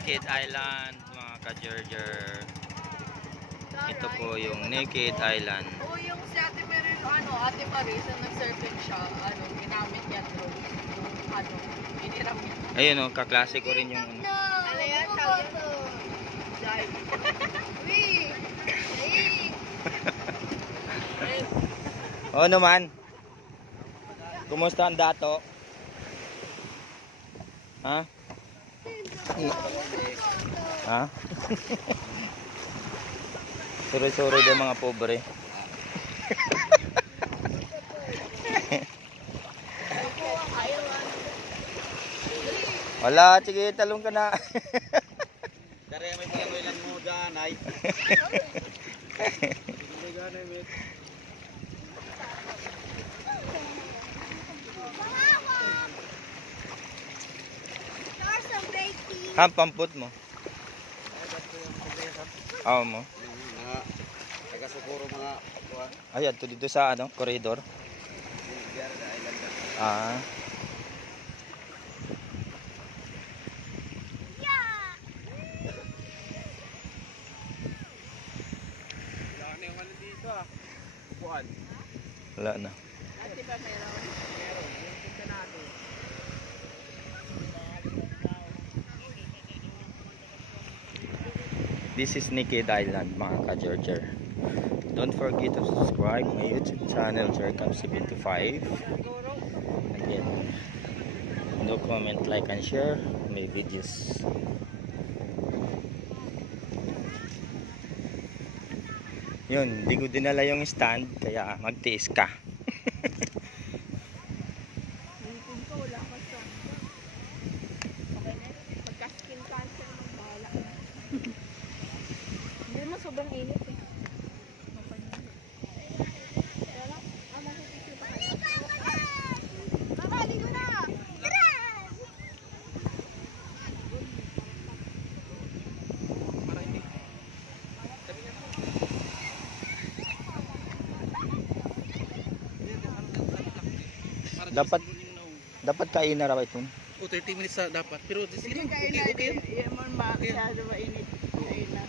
Naked Island, mga ka-Gerger. Ito po yung Naked Island. Oo, yung si Ate Meryl, Ate Maris, nag-surfing siya, ginamit niya drone. Iniram niya. Ayun o, kaklase ko rin yung Ano yan? Tawag dive. Oo naman. Kumusta ang dato? Ha? Ha? Suri-suri din mga pobre. Wala, sige, talong ka na. Dari may pangalan mo dyan, ay. Pamput mo. Oo mo. Mga taga-sukuro mga kuwan. Ayan, dito sa corridor. Ah. Wala na. Ate ba meron? Meron. Yung punta natin. This is Naked Island, mga ka-Gerger. Don't forget to subscribe my YouTube channel, Jercam75. Again, no comment, like, and share my videos. Yun, hindi ko dinala yung stand, kaya magtiis ka. Punta, wala ka stand. Okay na. Pagka-skin cancer, magbahala na. Hindi mo sobrang init eh. Dapat kain na raw ito. O 30 minutes dapat. Pero Hindi kain na. Hindi masyado mainit. Kain na.